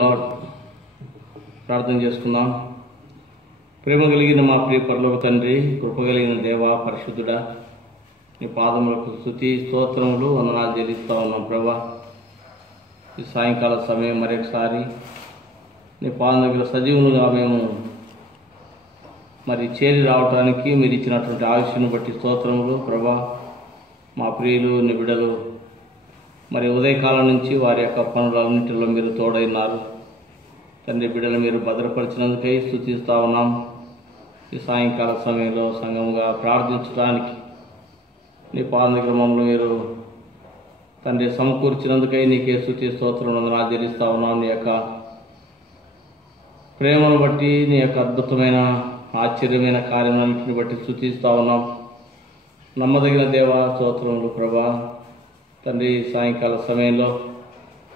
Lord. ప్రార్థన చేసుకుందాం. ప్రేమ కలిగిన మా ప్రియ పరలోక తండ్రి, కృప కలిగిన దేవా, పరిశుద్ధుడా, నీ పాదములకు స్తుతి స్తోత్రములు వందనాలు చెల్లిస్తూ ఉన్నాం ప్రభా. ఈ సాయంకాల సమయం మరొకసారి నీ పాదం దగ్గర సజీవులుగా మేము చేరి రావడానికి మీరు ఇచ్చినటువంటి ఆయుష్ను బట్టి స్తోత్రములు ప్రభా. మా ప్రియులు నీ బిడ్డలు ఉదయకాలం నుంచి వారి యొక్క పనులన్నింటిలో మీరు తోడైనారు తండ్రి. బిడ్డలు మీరు భద్రపరిచినందుకై స్తుతిస్తూ ఉన్నాం. ఈ సాయంకాల సమయంలో సంఘముగా ప్రార్థించడానికి నీ పాదం దగ్గర మమ్మల్ని మీరు తండ్రి సమకూర్చినందుకై నీకే స్తుతి స్తోత్రం వందనాలు చెల్లిస్తూ ఉన్నాం. నీ యొక్క ప్రేమను బట్టి, నీ యొక్క అద్భుతమైన ఆశ్చర్యమైన కార్యములన్నింటిని బట్టి స్తుతిస్తూ ఉన్నాం. నమ్మదగిన దేవ స్తోత్రములు ప్రభా. తండ్రి, సాయంకాల సమయంలో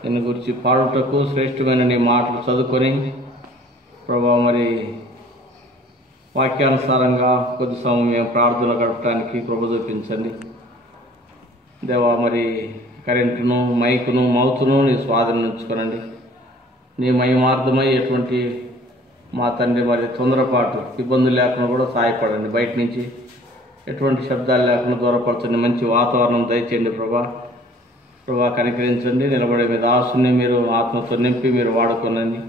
నిన్ను గురించి పాడుటకు శ్రేష్టమైన నీ మాటలు చదువుకొని ప్రభా వాక్యానుసారంగా కొద్ది సమయం ప్రార్థన గడపడానికి కృప చూపించండి దేవా. కరెంటును, మైకును, మౌతును నీ స్వాధీనం ఉంచుకోనండి. నీ మహిమార్థమై ఎటువంటి మా తండ్రి తొందరపాటు ఇబ్బందులు లేకుండా కూడా సహాయపడండి. బయట నుంచి ఎటువంటి శబ్దాలు లేకుండా దూరపరచండి. మంచి వాతావరణం దయచేయండి ప్రభా. కనికరించండి. నిలబడే మీద ఆశని మీరు ఆత్మతో నింపి మీరు వాడుకోనండి.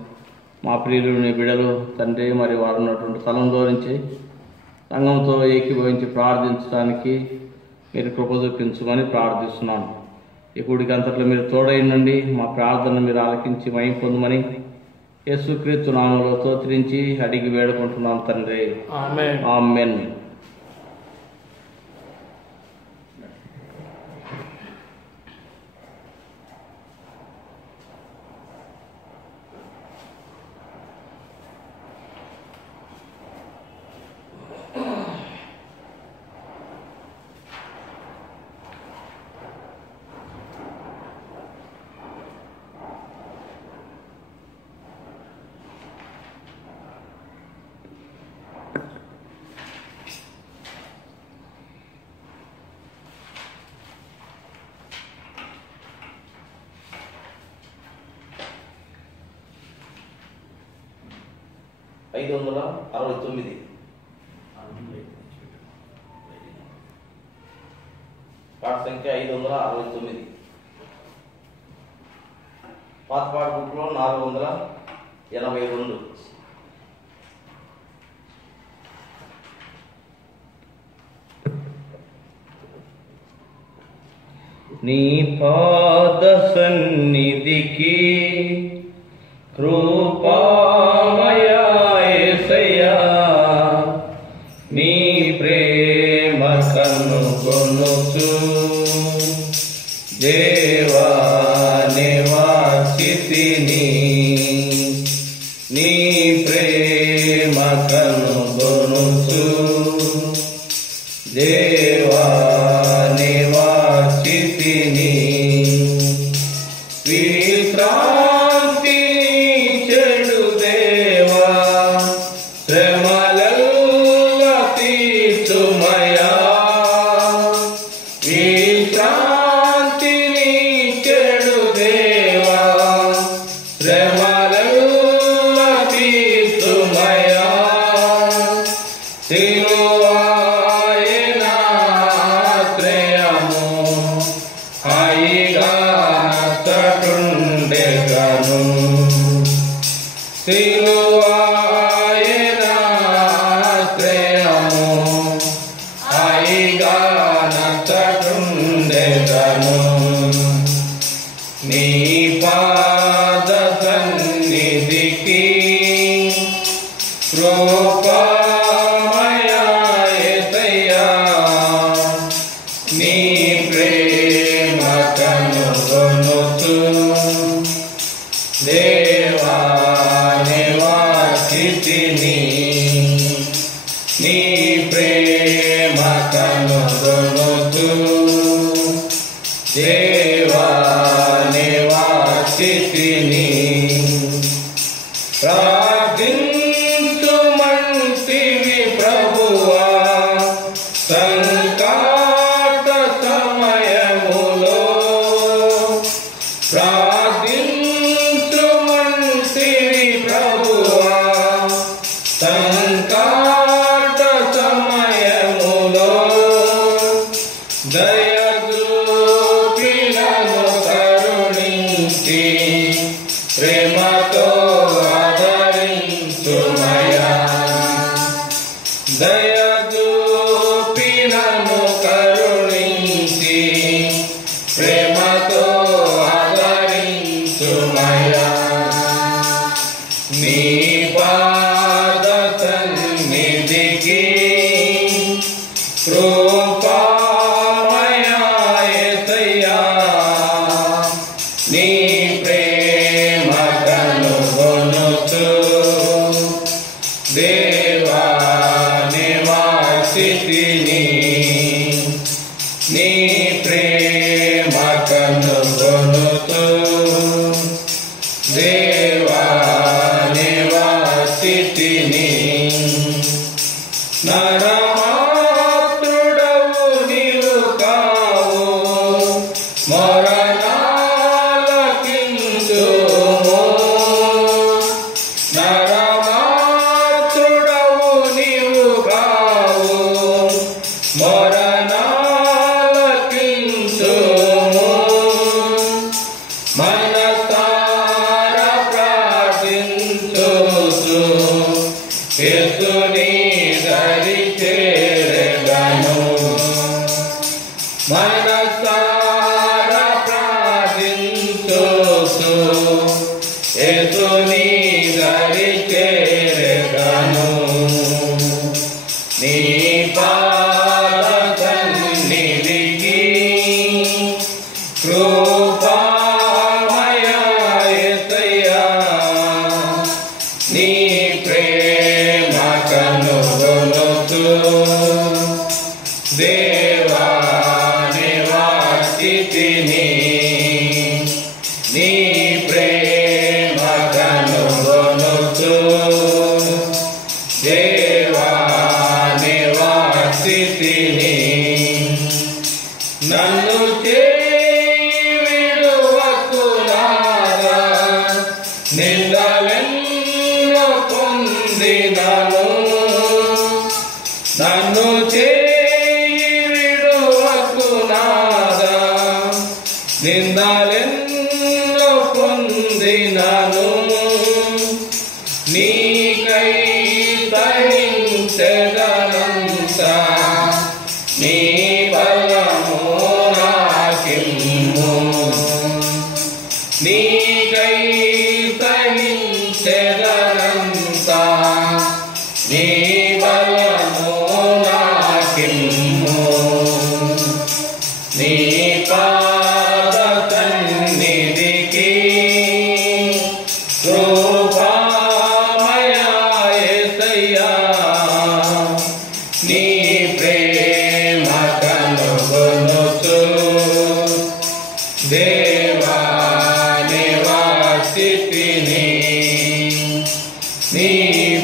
మా ప్రియులు నీ బిడలు తండ్రి వారు ఉన్నటువంటి స్థలంలో నుంచి సంఘంతో ఏకీభవించి ప్రార్థించడానికి మీరు కృప చూపించమని ప్రార్థిస్తున్నాను. ఈ గుడికి అంతట్లో మీరు తోడైనండి. మా ప్రార్థనను మీరు ఆలకించి మహిమ పొందమని యేసుక్రీస్తు నామములో స్తోత్రించి అడిగి వేడుకుంటున్నాం తండ్రి. ఆమేన్. 569 పాట సంఖ్య 569. పాత పాట బుక్లో 482. నీ పాద సన్నిధికి కృపామయా యేసయ్యా, నీ ప్రేమ కనుగొనుచు దేవా నివాసితిని, నీ ప్రేమ కనుగొనుచు దేవా నివాసితిని. నీ పాద సన్నిధికి కృపామయా యేసయ్యా, నీ ప్రేమ కనుగొనుచు దేవా నివాసితిని, నీ ప్రేమ కనుగొనుచు దేవా నివాసితిని. ప్రార్థించుమంటివి ప్రభువా సంకట సమయములో, ప్రార్థించుమంటివి ప్రేమతో ఆదరించుమయ్యా. దయ చూపి నన్ను కరుణించి ప్రేమతో ఆదరించుమయ్యా. నీ పాద సన్నిధికి కృపామయా యేసయ్యా. నీ ప్రేమ కనుగొనుచు దేవా నివాసితిని. నీ ప్రేమ కనుగొనుచు దేవా నివాసితిని. నరమాత్రుడవు నీవు కావు, మరణాలకించుము. నరమాత్రుడవు నీవు కావు, మరణాలకించుము. మనసారా ప్రార్థించుచు యేసుని దరి చేరెదను. మనసారా ప్రార్థించుచు యేసుని దరి చేరెదను. నీ పాద సన్నిధికి కృపామయా యేసయ్యా. నీ ప్రేమ కనుగొనుచు దేవా నివాసితిని. నీ ప్రేమ కనుగొనుచు దేవా నివాసితిని. నన్ను విడువకునారా, నిందలెన్నో పొందినను. నన్ను విడువకునారా, నిందలెన్నో పొందినను. నీకై సహించెదనంతా, నీ బలము నాకిమ్ము. నీకై సహించెదనంతా, నీ బలము నాకిమ్ము. నీ పాద సన్నిధికి కృపామయా యేసయ్యా. నీ ప్రేమ కనుగొనుచు దేవా నివాసితిని. నీ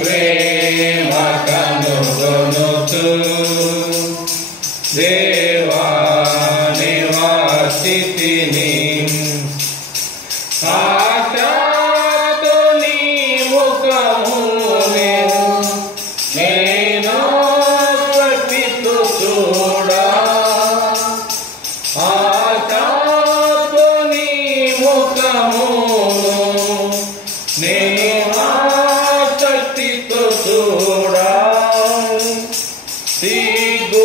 ప్రేమ కనుగొనుచు దేవా నివాసితిని. ఆశాతో నీ ముఖమును నేను ప్రతితో చూడా. ఆశాతో నీ ముఖమును నేను ఆసక్తితో చూడా. సిగ్గుపడనుగా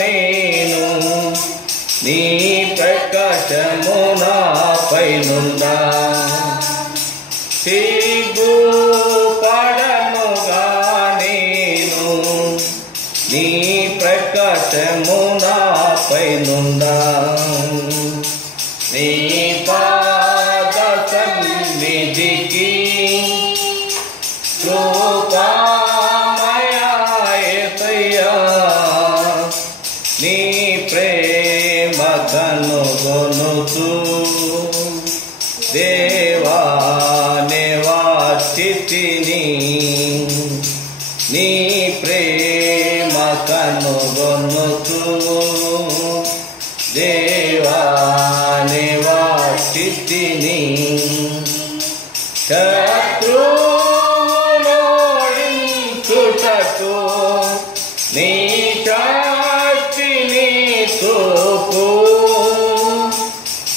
నేను, నీ ప్రకాశము నాపై నుండా. సిగ్గుపడనుగా నేను, నీ ప్రకాశము నాపై నుండా. నీ పాద సన్నిధికి కృపామయా యేసయ్యా. నీ ప్రేమ కనుగొనుచు దేవా నివాసితిని. నీ ప్రేమ కనుగొనుచు దేవా నివాసితిని. శత్రువునోడించుటకు నీ శక్తిని చూపు.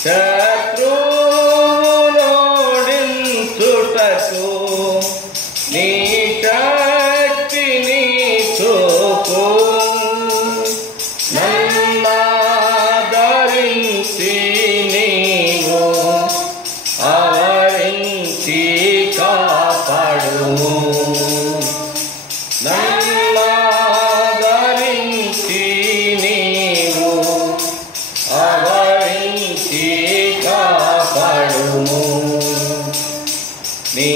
శత్రువు నీ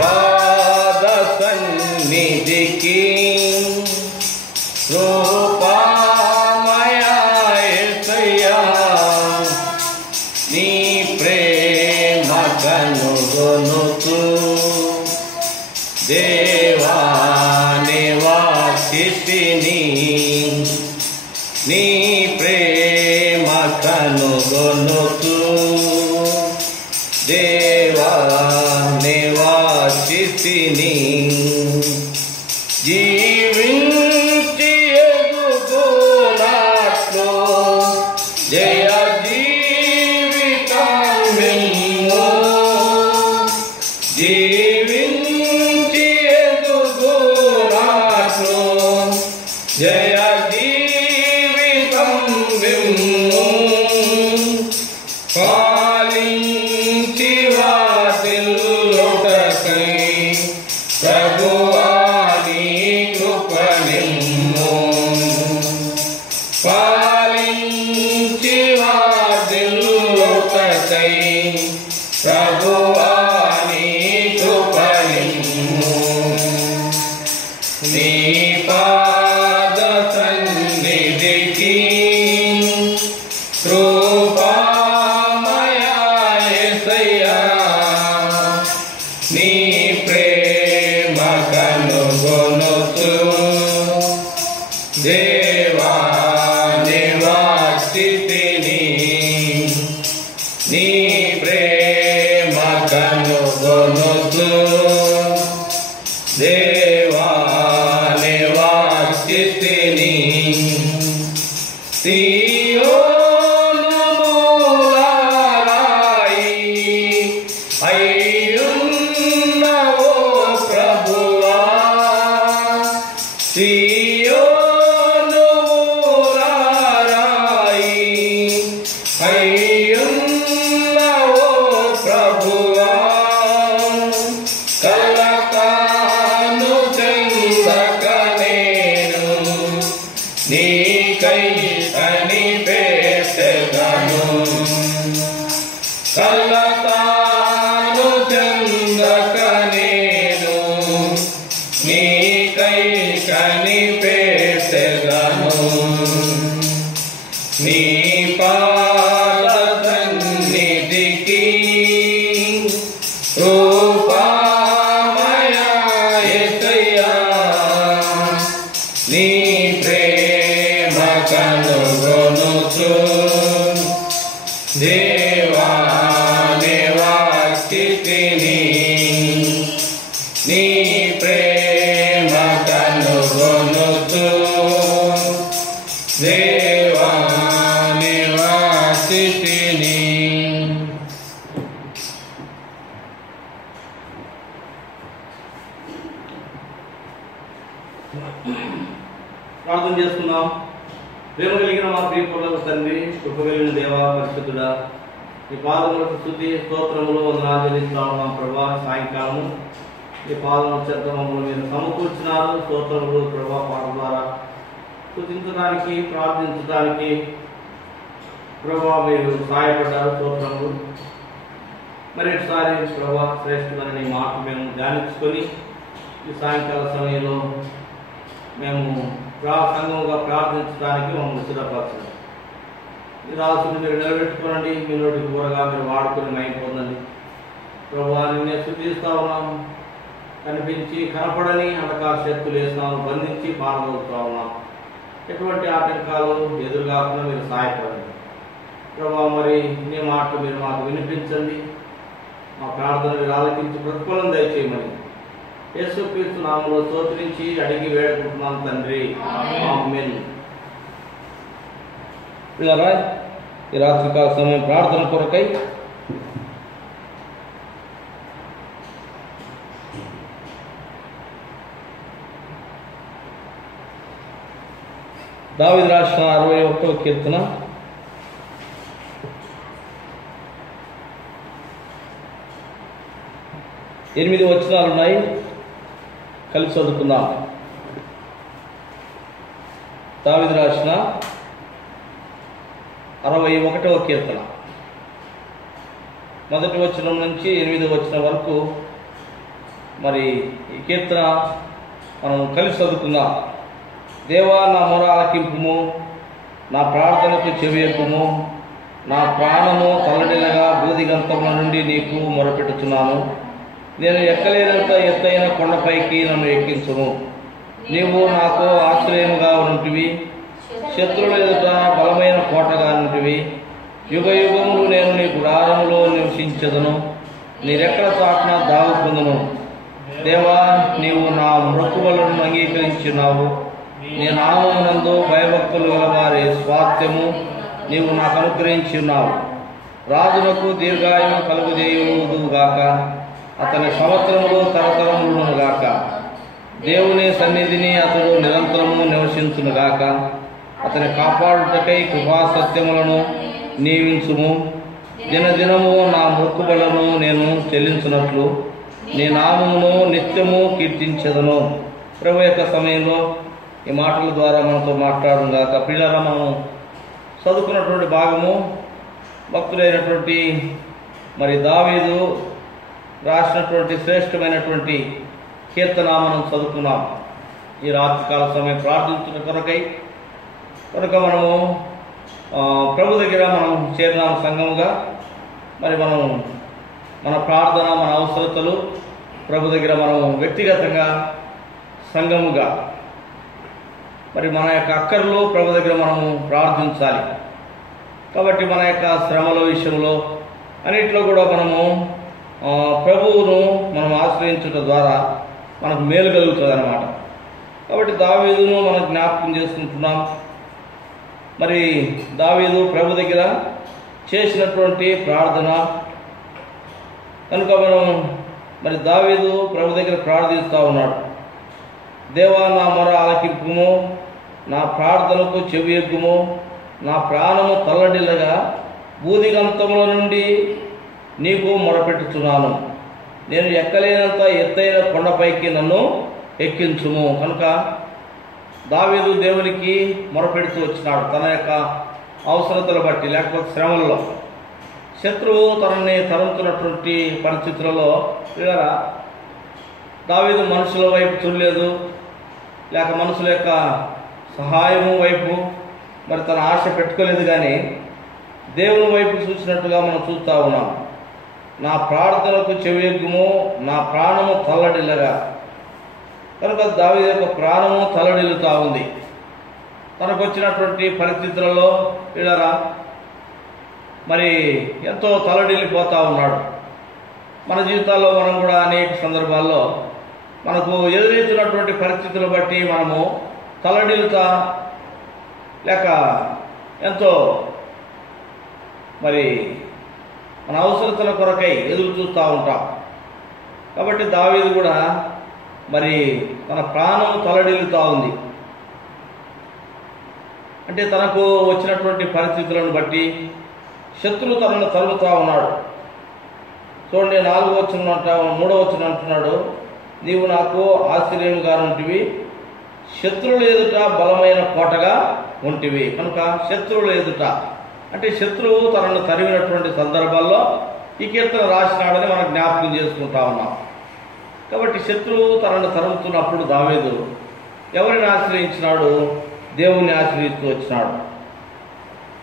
పాద సన్నిధికి కృపామయా యేసయ్యా నీ ప్రేమ కనుగొనుతూ దేవా నివాసితిని నీ ప్రేమ కనుగొనుతూ దేవా నివాసితిని జీవించి ఎదుగునాట్లో జయ జీవితం మిమ్ము జీవించి ఎదుగునాట్లో జయ జీవితం మిమ్ము పాలించి వాదిల్లుటకై ప్రభువా నీ కృప నిమ్ము పాలించి వాదిల్లుటకై ప్రభువా నీ కృప నిమ్ము నీ పాద సన్నిధికి కృపామయా యేసయ్యా నీ ప్రేమ కనుగొనుతూ దేవా నివాసితిని నీ ప్రేమ కనుగొనుతూ దేవా నివాసితిని సియోను మూలరాయి అయ్యున్నవో ప్రభువా సియోను మూలరాయి అయ్యున్నవో ప్రభువా కలకాను చెందక నేను నీకై కనిపెట్టెదను కలకాను చెందక నేను నీకై కనిపెట్టెదను నీ పాద సన్నిధికి కృపామయా యేసయ్యా నీ ప్రేమ కనుగొనుచు దేవా నివాసితిని నీ ప్రేమ కనుగొనుచు దేవా నివాసితిని. ప్రార్థన చేసుకుందాం. ప్రేమ కలిగిన మా ప్రియపురులకు తండ్రి, కృప కలిగిన దేవా, పరిశుద్ధుడా, ఈ పాదములకు స్తుతి స్తోత్రములు వందనాలు చెల్లిస్తా ఉన్నాం ప్రభా. సాయంకాలము ఈ పాదముల చెంత మమ్మల్ని మీరు సమకూర్చినారు. స్తోత్రములు ప్రభా పాట ద్వారా స్తుతించడానికి ప్రార్థించడానికి ప్రభా మీరు సహాయపడ్డారు. స్తోత్రములు. మరి ఒకసారి ప్రభా శ్రేష్ఠమైన నీ మాట మేము ధ్యానించుకొని ఈ సాయంకాల సమయంలో మేము సంఘముగా ప్రార్థించడానికి మమ్మల్ని సిద్ధపరచండి. ఈ రాసుని మీరు నిలబెట్టుకోనండి. మీ నోటికి కూరగా మీరు వాడుకొని మైం పొందండి ప్రభా. నిన్నే స్తుతిస్తా ఉన్నాము. కనిపించి కనపడని అంధకార శక్తులు వేస్తున్నాము, బంధించి పాల్గొలుపుతా ఉన్నాం. ఎటువంటి ఆటంకాలు ఎదురుగాకుండా మీరు సహాయపడండి ప్రభా. మరి నీ మాట మీరు మాకు వినిపించండి. మా ప్రార్థన మీరు ఆలకించి ప్రతిఫలం దయచేయమని యేసుక్రీస్తు నామములో స్తోత్రించి అడిగి వేడుకుంటున్నాం తండ్రి. ఆమేన్. పిల్లరా, ఈ రాత్రికాల సమయం ప్రార్థన కొరకై దావీదు రాసిన 61వ కీర్తన 8 వచనాలు ఉన్నాయి. కలిసి చదువుకుందాం. దావీదు రాసిన 61వ కీర్తన 1వ వచనం నుంచి 8వ వచనం వరకు మరి ఈ కీర్తన మనం కలిసి చదువుకుందాం. దేవా, నా మొర ఆలకింపుము, నా ప్రార్థనకు చెవియొగ్గుము. నా ప్రాణము తల్లడిల్లగా బూదిగంతముల నుండి నీకు మొరపెట్టుచున్నాను. నేను ఎక్కలేనంత ఎత్తైన కొండపైకి నన్ను ఎక్కించుము. నీవు నాకు ఆశ్రయముగా ఉంటివి, శత్రువుల ఎదుట బలమైన కోటగా ఉంటివి. యుగ యుగములు నేను నీ గుడారములో నివసించదను, నీ రెక్కల చాటున దాగుకుందును. దేవా, నీవు నా మొక్కుబడులను అంగీకరించున్నావు. నీ నామమునందు భయభక్తులు గల వారి స్వాస్థ్యము నీవు నాకు అనుగ్రహించి ఉన్నావు. రాజునకు దీర్ఘాయువు కలుగుజేయుదుగాక, అతని సంవత్సరములు తరతరములను గాక. దేవుని సన్నిధిని అతడు నిరంతరము నివసించునుగాక. అతని కాపాడుటకై కృపా సత్యములను నియమించుము. దినదినము నా మొక్కుబడులను నేను చెల్లించినట్లు నీ నామమును నిత్యము కీర్తించదను. ప్రభు యొక్క సమయంలో ఈ మాటల ద్వారా మనతో మాట్లాడడం గాక. పిల్లల మనం చదువుకున్నటువంటి భాగము భక్తుడైనటువంటి మరి దావీదు రాసినటువంటి శ్రేష్టమైనటువంటి కీర్తన మనం చదువుకున్నాం. ఈ రాత్రికాల సమయం ప్రార్థించిన కొరకై కనుక మనము ప్రభు దగ్గర మనం చేరినాం సంఘముగా. మరి మనం మన ప్రార్థన, మన అవసరతలు ప్రభు దగ్గర మనం వ్యక్తిగతంగా సంఘముగా మరి మన యొక్క అక్కర్లు ప్రభు దగ్గర మనము ప్రార్థించాలి. కాబట్టి మన యొక్క శ్రమల విషయంలో అన్నింటిలో కూడా మనము ప్రభువును మనం ఆశ్రయించడం ద్వారా మనకు మేలు కలుగుతుంది అన్నమాట. కాబట్టి దావీదును మనం జ్ఞాపకం చేసుకుంటున్నాం. మరి దావీదు ప్రభు దగ్గర చేసినటువంటి ప్రార్థన కనుక మనం మరి దావీదు ప్రభు దగ్గర ప్రార్థిస్తూ ఉన్నాడు. దేవా, నా మొర ఆలకింపుము, నా ప్రార్థనకు చెవియొగ్గుము. నా ప్రాణము తల్లడిల్లగా బూదిగంతముల నుండి నీకు మొరపెట్టుచున్నాను. నేను ఎక్కలేనంత ఎత్తైన కొండపైకి నన్ను ఎక్కించుము. కనుక దావీదు దేవునికి మొరపెడుతూ వచ్చినాడు. తన యొక్క అవసరతలు బట్టి, లేకపోతే శ్రమలలో, శత్రువు తనని తరుముతున్నటువంటి పరిస్థితులలో దావీదు మనుషుల వైపు చూడలేదు, లేక మనుషుల యొక్క సహాయము వైపు మరి తన ఆశ పెట్టుకోలేదు. కానీ దేవుని వైపు చూసినట్టుగా మనం చూస్తూ ఉన్నాం. నా ప్రార్థనకు చెవియొగ్గుము, నా ప్రాణము తల్లడిల్లగా. కనుక దావీదు యొక్క ప్రాణము తల్లడిల్లుతూ ఉంది. తనకు వచ్చినటువంటి పరిస్థితులలో మరి ఎంతో తల్లడిల్లిపోతూ ఉన్నాడు. మన జీవితాల్లో మనం కూడా అనేక సందర్భాల్లో మనకు ఎదురవుతున్నటువంటి పరిస్థితులను బట్టి మనము తల్లడిల్లుతా లేక ఎంతో మరి మన అవసరతల కొరకై ఎదురు చూస్తూ ఉంటాం. కాబట్టి దావీదు కూడా మరి తన ప్రాణం తల్లడిల్లుతూ ఉంది. అంటే తనకు వచ్చినటువంటి పరిస్థితులను బట్టి శత్రువు తనను తరుముతూ ఉన్నాడు. చూడండి, 4వ వచనం 3వ వచనం అంటున్నాడు, నీవు నాకు ఆశ్చర్యంగా ఉంటివి, శత్రువుల ఎదుట బలమైన కోటగా ఉంటివి. కనుక శత్రువుల ఎదుట అంటే శత్రువు తనను తరిమినటువంటి సందర్భాల్లో ఈ కీర్తన రాసినాడని మనం జ్ఞాపకం చేసుకుంటా ఉన్నాం. కాబట్టి శత్రువు తనను తరుముతున్నప్పుడు దావీదు ఎవరిని ఆశ్రయించినాడు? దేవుణ్ణి ఆశ్రయిస్తూ వచ్చినాడు.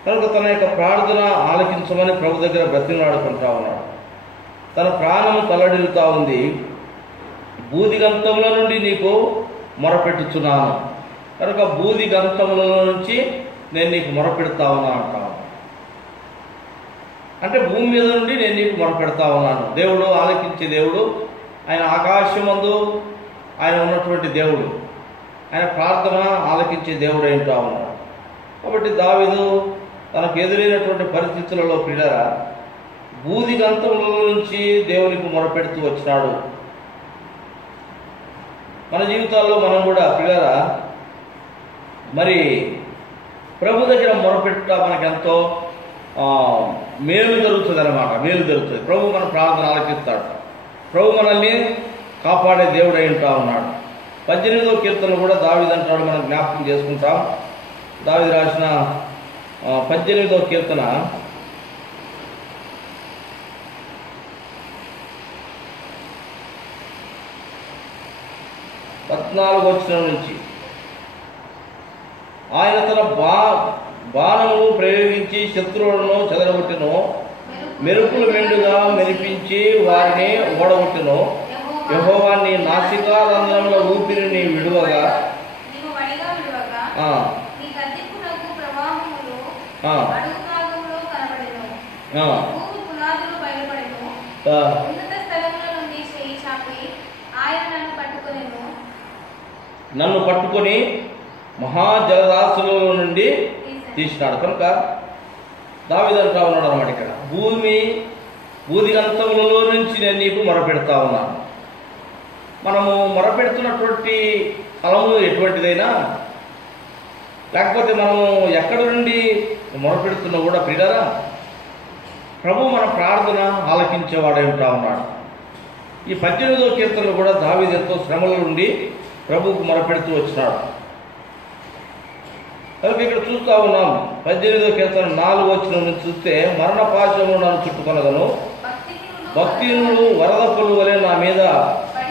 కనుక తన యొక్క ప్రార్థన ఆలకించమని ప్రభు దగ్గర బ్రతిమలాడుకుంటా ఉన్నాడు. తన ప్రాణము తల్లడిల్లుతూ ఉంది. బూదిగంతముల నుండి నీకు మొరపెట్టుచున్నాను. కనుక బూదిగంతముల నుంచి నేను నీకు మొరపెడతా ఉన్నాను అంటాను. అంటే భూమి మీద నుండి నేను నీకు మొరపెడతా ఉన్నాను. దేవుడు ఆలకించే దేవుడు, ఆయన ఆకాశమందు ఆయన ఉన్నటువంటి దేవుడు, ఆయన ప్రార్థన ఆలకించే దేవుడు ఏంటా ఉన్నాడు. కాబట్టి దావీదు తనకు ఎదురైనటువంటి పరిస్థితులలో పిల్లరా బూదిగంతముల నుంచి దేవునికి మొరపెడుతూ వచ్చినాడు. మన జీవితాల్లో మనం కూడా పిల్లరా మరి ప్రభు దగ్గర మొరపెట్ట మనకెంతో మేలు జరుగుతుంది అన్నమాట. మేలు జరుగుతుంది. ప్రభు మన ప్రార్థన ఆలకిస్తాడు. ప్రభు మనల్ని కాపాడే దేవుడు అయి ఉంటా ఉన్నాడు. 18వ కీర్తన కూడా దావీదు అంటాడు, మనం జ్ఞాపకం చేసుకుంటాం. దావీదు రాసిన 18వ కీర్తన 14వ వచనం నుంచి, ఆయన తన బాణమును ప్రయోగించి శత్రువులను చెదరగొట్టెను, మెరుపులు మెండుగా మెరిపించి వారిని ఓడగొట్టెను. యెహోవా నీ నాసికా రంధ్రముల ఊపిరిని విడువగా నన్ను పట్టుకొని మహాజలరాశుల నుండి తీసినాడు. కనుక దావీదు అంటా ఉన్నాడు అన్నమాట, ఇక్కడ బూదిగంతములలో నుంచి నేను నీకు మొరపెడతా ఉన్నాను. మనము మొరపెడుతున్నటువంటి స్థలము ఎటువంటిదైనా, లేకపోతే మనము ఎక్కడి నుండి మొరపెడుతున్నా కూడా ప్రియులారా, ప్రభు మన ప్రార్థన ఆలకించేవాడై ఉంటా ఉన్నాడు. ఈ 18వ కీర్తనలో కూడా దావీదు ఎంతో శ్రమల నుండి ప్రభువుకు మొరపెడుతూ వచ్చినాడు. కనుక ఇక్కడ చూస్తూ ఉన్నాం 18వ కీర్తన 4వ వచనం నుంచి చూస్తే, మరణ పాశము నన్ను చుట్టుకొనగను, భక్తిహీనులు వరద పొల్లు వలె నా మీద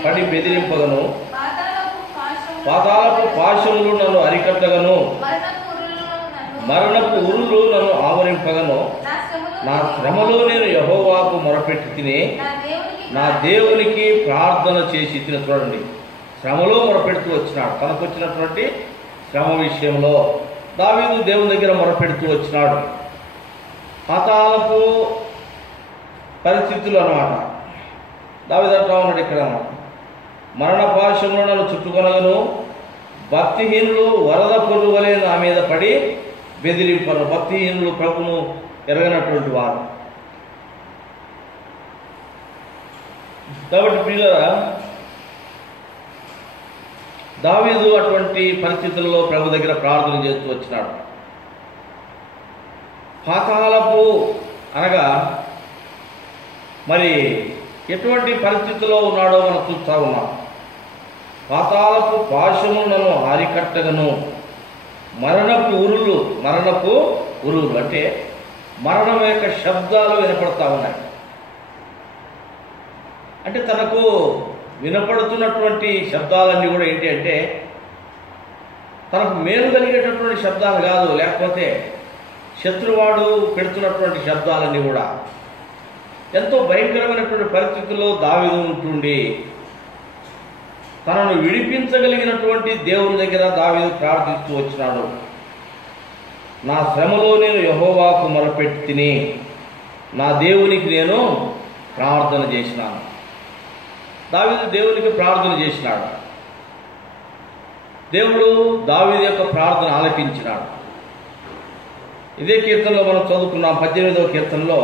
పడి బెదిరింపగను, పాతాళపు పాశములు నన్ను అరికట్టగను, మరణపు ఉరులు నన్ను ఆవరింపగను. నా శ్రమలో నేను యెహోవాకు మొరపెట్టి తిని నా దేవునికి ప్రార్థన చేసి తిని. చూడండి, శ్రమలో మొరపెడుతూ వచ్చినాడు. తనకు వచ్చినటువంటి శ్రమ విషయంలో దావీదు దేవుని దగ్గర మొరపెడుతూ వచ్చినాడు. పాతాళపు పరిస్థితులు అన్నమాట. దావీదు అంటా ఉన్నాడు ఇక్కడ, మరణ పాశంలో నన్ను చుట్టుకొనగను, భక్తిహీనులు వరద పొల్లు వలె నా మీద పడి బెదిరింపను. భక్తిహీనులు ప్రభును ఎరగనటువంటి వారు. కాబట్టి ప్రియులారా, దావీదు అటువంటి పరిస్థితుల్లో ప్రభు దగ్గర ప్రార్థన చేస్తూ వచ్చినాడు. పాతాళపు అనగా మరి ఎటువంటి పరిస్థితుల్లో ఉన్నాడో మనం చూస్తూ ఉన్నాం. పాతాళపు పాశము నన్ను ఆరికట్టగను, మరణపు ఉరులు అంటే మరణం యొక్క శబ్దాలు వినపడతా ఉన్నాయి. అంటే తనకు వినపడుతున్నటువంటి శబ్దాలన్నీ కూడా ఏంటి అంటే తనకు మేలు కలిగేటటువంటి శబ్దాలు కాదు, లేకపోతే శత్రువాడు పెడుతున్నటువంటి శబ్దాలన్నీ కూడా. ఎంతో భయంకరమైనటువంటి పరిస్థితుల్లో దావీదు ఉంటుండి తనను విడిపించగలిగినటువంటి దేవుని దగ్గర దావీదు ప్రార్థిస్తూ వచ్చినాడు. నా శ్రమలో నేను యెహోవాకు మొరపెట్టి తిని నా దేవునికి నేను ప్రార్థన చేసినాను. దావీదు దేవునికి ప్రార్థన చేసినాడు. దేవుడు దావీదు యొక్క ప్రార్థన ఆలకించినాడు. ఇదే కీర్తనలో మనం చదువుకున్నాం. 18వ కీర్తనలో,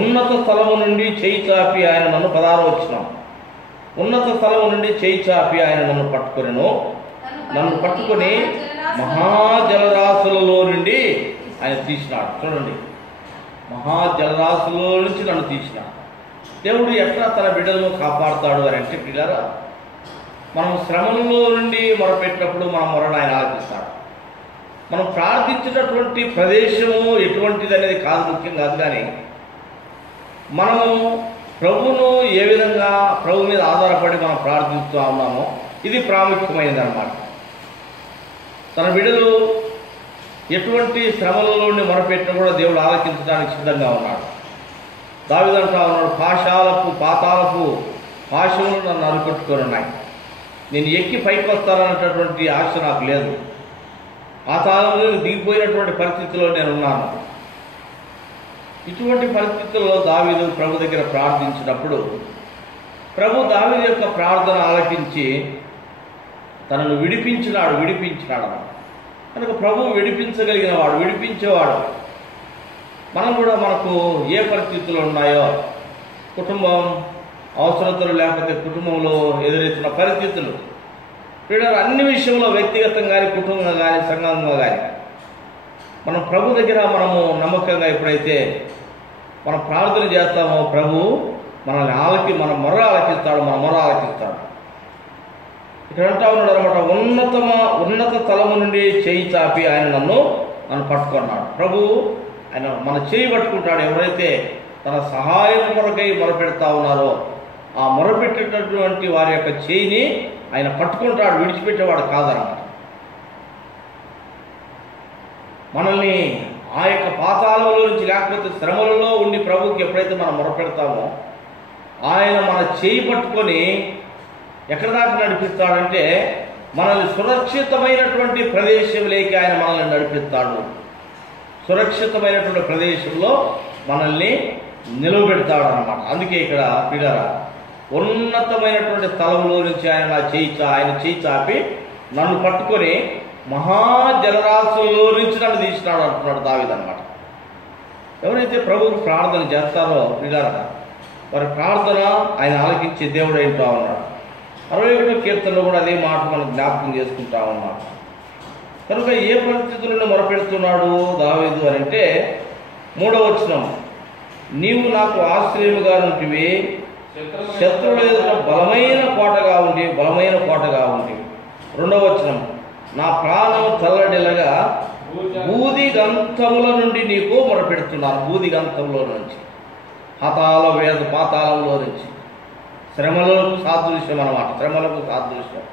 ఉన్నత స్థలము నుండి చేయి చాపి ఆయన నన్ను 16వ వచనం, ఉన్నత స్థలము నుండి చేయి చాపి ఆయన నన్ను పట్టుకొని మహాజలరాశులలో నుండి ఆయన తీసినాడు. చూడండి, మహాజలరాశులలో నుంచి నన్ను తీసినాడు. దేవుడు ఎట్లా తన బిడ్డలను కాపాడుతాడు అని అంటే పిల్లరా, మనం శ్రమలలో నుండి మొరపెట్టినప్పుడు మన మొరను ఆయన ఆలకిస్తాడు. మనం ప్రార్థించినటువంటి ప్రదేశము ఎటువంటిది అనేది కాదు, ముఖ్యం కాదు. కానీ మనము ప్రభువును ఏ విధంగా ప్రభు మీద ఆధారపడి మనం ప్రార్థిస్తూ ఉన్నామో ఇది ప్రాముఖ్యమైనది అన్నమాట. తన బిడ్డలు ఎటువంటి శ్రమలలో నుండి మొరపెట్టినా కూడా దేవుడు ఆలకించడానికి సిద్ధంగా ఉన్నాడు. దావీదు అంటా ఉన్నాడు, పాతాళపు పాశములు నన్ను అరుకొట్టుకొని ఉన్నాయి. నేను ఎక్కి పైకి వస్తానన్నటువంటి ఆశ నాకు లేదు. పాతాళంలో దిగిపోయినటువంటి పరిస్థితిలో నేను ఉన్నాను. ఇటువంటి పరిస్థితుల్లో దావీదు ప్రభు దగ్గర ప్రార్థించినప్పుడు ప్రభు దావీదు యొక్క ప్రార్థన ఆలకించి తనను విడిపించినాడు. కనుక ప్రభు విడిపించేవాడు. మనం కూడా మనకు ఏ పరిస్థితులు ఉన్నాయో, కుటుంబం అవసరతలు, లేకపోతే కుటుంబంలో ఎదురవుతున్న పరిస్థితులు, అన్ని విషయంలో వ్యక్తిగతంగా కానీ కుటుంబంగా కానీ సంఘంగా కానీ మనం ప్రభు దగ్గర మనము నమ్మకంగా ఎప్పుడైతే మనం ప్రార్థన చేస్తామో ప్రభు మనల్ని మన మొర ఆలకిస్తాడు. ఇక్కడ అంటా ఉన్నాడు అనమాట, ఉన్నత తలము నుండి చేయి చాపి ఆయన నన్ను పట్టుకున్నాడు. ప్రభు ఆయన మన చేయి పట్టుకుంటాడు. ఎవరైతే తన సహాయం కొరకై మొరపెడతా ఉన్నారో ఆ మొరపెట్టేటటువంటి వారి యొక్క చేయిని ఆయన పట్టుకుంటాడు, విడిచిపెట్టేవాడు కాదన్నమాట. మనల్ని ఆ యొక్క పాతాళంలో నుంచి లేకపోతే శ్రమలలో ఉండి ప్రభువుకి ఎప్పుడైతే మనం మొరపెడతామో ఆయన మన చేయి పట్టుకొని ఎక్కడి దాకా నడిపిస్తాడంటే మనల్ని సురక్షితమైనటువంటి ప్రదేశంలోకి ఆయన మనల్ని నడిపిస్తాడు. సురక్షితమైనటువంటి ప్రదేశంలో మనల్ని నిలవబెడతాడు అన్నమాట. అందుకే ఇక్కడ పిల్లరా ఉన్నతమైనటువంటి స్థలంలో నుంచి ఆయన చేయి చాపి నన్ను పట్టుకొని మహాజలరాశుల్లో నుంచి నన్ను తీసినాడు అంటున్నాడు దావీదు అన్నమాట. ఎవరైతే ప్రభువుకు ప్రార్థన చేస్తారో పిల్లరా వారి ప్రార్థన ఆయన ఆలకించే దేవుడు ఏంటో ఉన్నాడు. 61వ కీర్తనలో కూడా అదే మాట మనం జ్ఞాపకం చేసుకుంటా ఉన్నాం. కనుక ఏ పరిస్థితులను మొరపెడుతున్నాడు దావీదు అని అంటే 3వ వచనం, నీవు నాకు ఆశ్రయముగా ఉంటివి, శత్రువుల ఎదుట బలమైన కోటగా ఉండి 2వ వచనం, నా ప్రాణం తల్లడిల్లగా బూది గంతముల నుండి నీకు మొరపెడుతున్నాను. బూది గంతములో నుంచి, పాతాళంలో నుంచి, శ్రమలకు సాదృశ్యం అన్నమాట. శ్రమలకు సాదృశ్యం.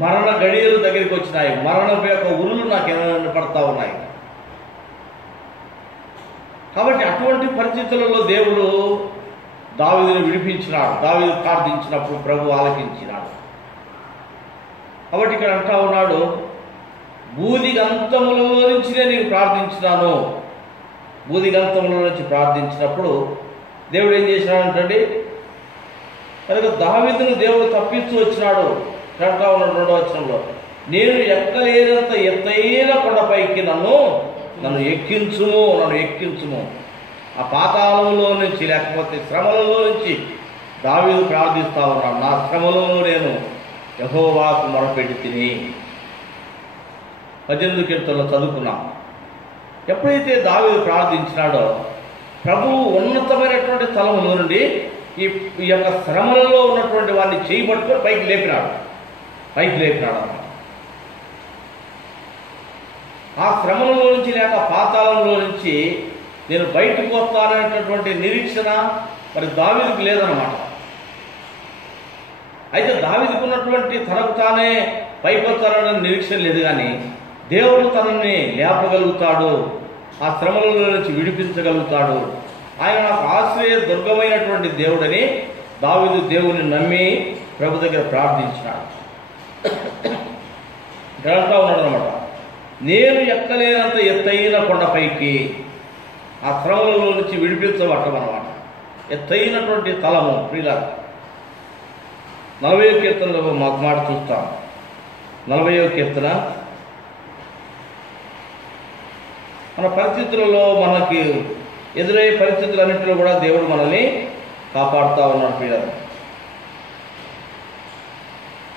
మరణ గడియలు దగ్గరికి వచ్చినాయి. మరణం యొక్క ఉరులు నాకు ఏమైనా పడతా ఉన్నాయి. కాబట్టి అటువంటి పరిస్థితులలో దేవుడు దావీదుని విడిపించినాడు. దావీదు ప్రార్థించినప్పుడు ప్రభు ఆలకించినాడు. కాబట్టి ఇక్కడ అంటా ఉన్నాడు, బూది గంతములో నుంచి నేను ప్రార్థించినాను. బూది గంతములో నుంచి ప్రార్థించినప్పుడు దేవుడు ఏం చేసినాడంటే కనుక దావీదును దేవుడు తప్పించి వచ్చినాడు. అంటా ఉన్నాడు 2వ వచనంలో, నేను ఎక్కలేనంత ఎత్తైన కొండపైకి నన్ను ఎక్కించుము. ఆ పాతాళంలో నుంచి లేకపోతే శ్రమలలో నుంచి దావీదు ప్రార్థిస్తా ఉన్నాడు. నా శ్రమలో నేను యెహోవాకు మొరపెట్టి తిని 18వ కీర్తనలో చదువుకున్నాం. ఎప్పుడైతే దావీదు ప్రార్థించినాడో ప్రభువు ఉన్నతమైనటువంటి స్థలంలో నుండి ఈ యొక్క శ్రమలలో ఉన్నటువంటి వాడిని చేయబట్టుకొని పైకి లేపినాడు అన్నమాట. ఆ శ్రమలలో నుంచి లేక పాతాళంలో నుంచి నేను బయటకు వస్తాననేటటువంటి నిరీక్షణ మరి దావీదుకు లేదన్నమాట. అయితే దావీదుకు ఉన్నటువంటి తనకు తానే పైకి వస్తానన్న నిరీక్షణ లేదు, కానీ దేవుడు తనని లేపగలుగుతాడు, ఆ శ్రమలలో నుంచి విడిపించగలుగుతాడు. ఆయన నాకు ఆశ్రయ దుర్గమైనటువంటి దేవుడని దావీదు దేవుని నమ్మి ప్రభు దగ్గర ప్రార్థించినాడు. అంటా ఉన్నాడు అనమాట, నేను ఎక్కలేనంత ఎత్తైన కొండపైకి, ఆ శ్రమలలో నుంచి విడిపించబట్టమన్నమాట. ఎత్తైనటువంటి స్థలము ప్రియుల 40వ కీర్తనలో మాకు మాట చూస్తాం. 40వ కీర్తన మన పరిస్థితులలో మనకి ఎదురయ్యే పరిస్థితులన్నింటిలో కూడా దేవుడు మనల్ని కాపాడుతూ ఉన్నాడు పిల్లలు.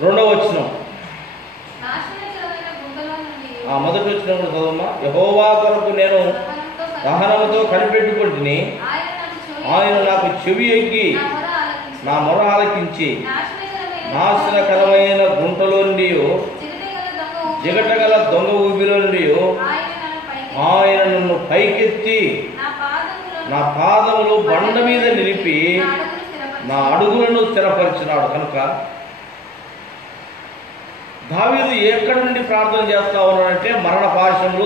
2వ వచనం, మొదటి వచనం కూడా చదవమ్మా. యెహోవా కొరకు నేను సహనముతో కనిపెట్టుకుంటుని, ఆయన నాకు చెవి ఎక్కి నా మొర ఆలకించి, నాశనకరమైన గుంటలో నుండి జిగటగల దొంగ ఊబిలో నుండి ఆయన నన్ను పైకెత్తి నా పాదములు బండ మీద నిలిపి నా అడుగులను స్థిరపరిచినాడు. కనుక దావీదు ఎక్కడి నుండి ప్రార్థన చేస్తా ఉన్నాడంటే మరణ పాశములు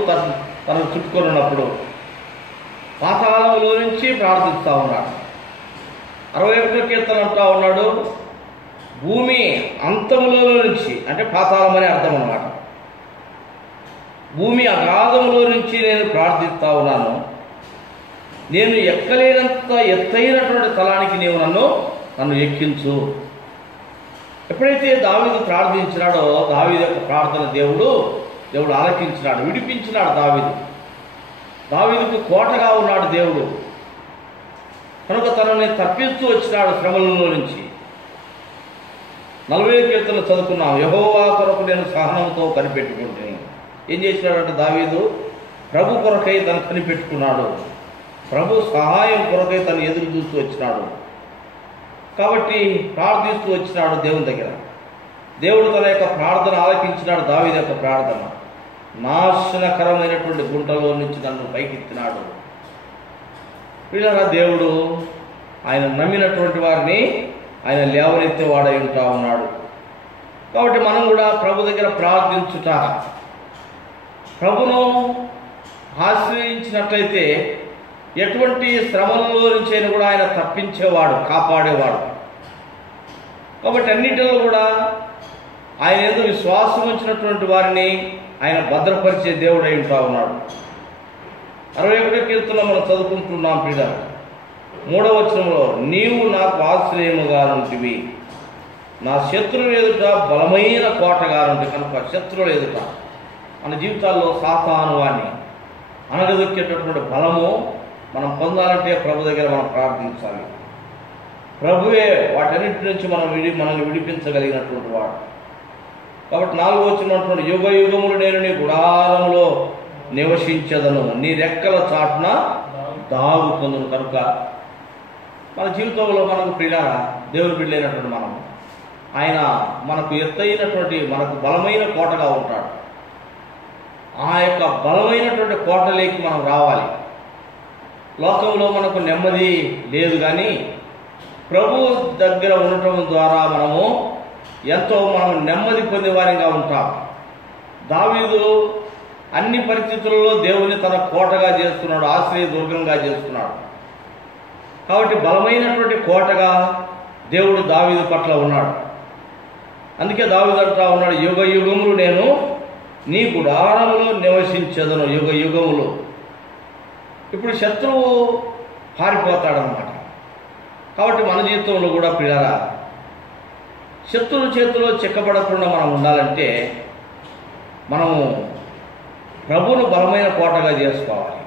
తనను చుట్టుకొని ఉన్నప్పుడు పాతాళంలో నుంచి ప్రార్థిస్తూ ఉన్నాడు. 61వ కీర్తన అంటా ఉన్నాడు, భూమి అంతములో నుంచి, అంటే పాతాళం అనే అర్థం అన్నమాట. భూమి అగాధములో నుంచి నేను ప్రార్థిస్తా ఉన్నాను, నేను ఎక్కలేనంత ఎత్తైనటువంటి స్థలానికి నీవు నన్ను ఎక్కించు. ఎప్పుడైతే దావీదు ప్రార్థించినాడో దావీదు యొక్క ప్రార్థన దేవుడు ఆలకించినాడు, విడిపించినాడు. దావీదుకు కోటగా ఉన్నాడు దేవుడు. కనుక తనని తప్పిస్తూ వచ్చినాడు శ్రమలలో నుంచి. 40వ కీర్తన చదువుకున్నాం. యెహోవా కొరకు నేను సహనంతో కనిపెట్టుకుంటుని. ఏం చేసినాడంటే దావీదు ప్రభు కొరకై తను కనిపెట్టుకున్నాడు, ప్రభు సహాయం కొరకై తను ఎదురు చూస్తూ వచ్చినాడు. కాబట్టి ప్రార్థిస్తూ వచ్చినాడు దేవుని దగ్గర. దేవుడు తన యొక్క ప్రార్థన ఆలకించినాడు. దావీదు యొక్క ప్రార్థన నాశనకరమైనటువంటి గుంటలో నుంచి నన్ను పైకెత్తినాడు. వీళ్ళ దేవుడు ఆయన నమ్మినటువంటి వారిని ఆయన లేవనెత్తేవాడై ఉంటా ఉన్నాడు. కాబట్టి మనం కూడా ప్రభు దగ్గర ప్రార్థించుట, ప్రభును ఆశ్రయించినట్లయితే ఎటువంటి శ్రమలలో నుంచి అయినా కూడా ఆయన తప్పించేవాడు, కాపాడేవాడు. కాబట్టి అన్నిటిలో కూడా ఆయన ఏదో విశ్వాసం ఉంచినటువంటి వారిని ఆయన భద్రపరిచే దేవుడై ఉంటా ఉన్నాడు. 61వ కీర్తనలో మనం చదువుకుంటున్నాం ప్రియులారా, 3వ వచనంలో, నీవు నాకు ఆశ్రయముగా ఉంటివి, నా శత్రువుల ఎదుట బలమైన కోటగా ఉంటే. కనుక శత్రువుల ఎదుట మన జీవితాల్లో సాతాను వాణ్ణి అనగదొక్కేటటువంటి బలము మనం పొందాలంటే ప్రభు దగ్గర మనం ప్రార్థించాలి. ప్రభువే వాటన్నిటి నుంచి మనల్ని విడిపించగలిగినటువంటి వాడు. కాబట్టి 4వ వచనం, యుగ యుగములు నేను నీ గుడారములో నివసించదను, నీ రెక్కల చాటున దాగుకొందును. కనుక మన జీవితంలో మనకు ప్రియులారా, దేవుని బిడ్డలైనటువంటి మనం, ఆయన మనకు ఎత్తైనటువంటి, మనకు బలమైన కోటగా ఉంటాడు. ఆ యొక్క బలమైనటువంటి కోటలోకి మనం రావాలి. లోకంలో మనకు నెమ్మది లేదు, కానీ ప్రభు దగ్గర ఉండటం ద్వారా మనం నెమ్మది పొందేవారిగా ఉంటాం. దావీదు అన్ని పరిస్థితుల్లో దేవుని తన కోటగా చేస్తున్నాడు, ఆశ్రయ దుర్గంగా చేస్తున్నాడు. కాబట్టి బలమైనటువంటి కోటగా దేవుడు దావీదు పట్ల ఉన్నాడు. అందుకే దావీదు అంటా ఉన్నాడు, యుగ యుగములు నేను నీ గుడారములో నివసించదను. యుగ యుగములు. ఇప్పుడు శత్రువు పారిపోతాడనమాట. కాబట్టి మన జీవితంలో కూడా ప్రియులారా, శత్రువు చేతిలో చిక్కబడకుండా మనం ఉండాలంటే మనము ప్రభువును బలమైన కోటగా చేసుకోవాలి.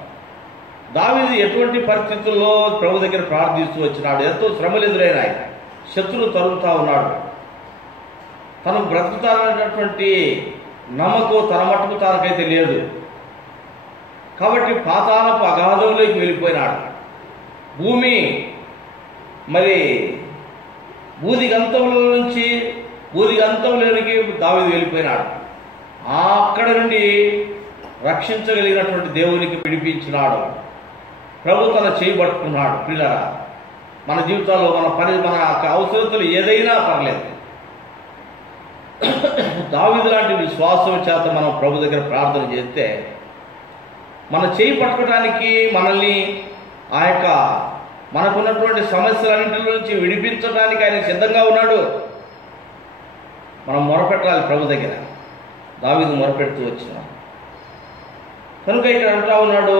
దావీదు ఎటువంటి పరిస్థితుల్లో ప్రభు దగ్గర ప్రార్థిస్తూ వచ్చినాడు. ఎంతో శ్రమలు ఎదురైనాయి, శత్రువు తరుగుతూ ఉన్నాడు. తను బ్రతుకుతాననేటటువంటి నమ్మకం తన మట్టుకు తనకైతే లేదు. కాబట్టి పాతాళపు అగాధంలోకి వెళ్ళిపోయినాడు. భూమి బూదిగంతంలో నుంచి బూదిగంతంలోనికి దావీదు వెళ్ళిపోయినాడు. అక్కడ నుండి రక్షించగలిగినటువంటి దేవునికి విడిపించినాడు. ప్రభు తన చేయి పట్టుకున్నాడు. పిల్లరా, మన జీవితాల్లో మన అవసరతలు ఏదైనా పర్లేదు, దావీదు లాంటి విశ్వాసం చేత మనం ప్రభు దగ్గర ప్రార్థన చేస్తే మన చేయి పట్టుకోవడానికి, మనల్ని ఆ యొక్క మనకున్నటువంటి సమస్యలన్నింటి నుంచి విడిపించడానికి ఆయన సిద్ధంగా ఉన్నాడు. మనం మొరపెట్టాలి ప్రభు దగ్గర. దావీదు మొరపెడుతూ వచ్చినాడు. కనుక ఇక్కడ అంటా ఉన్నాడు,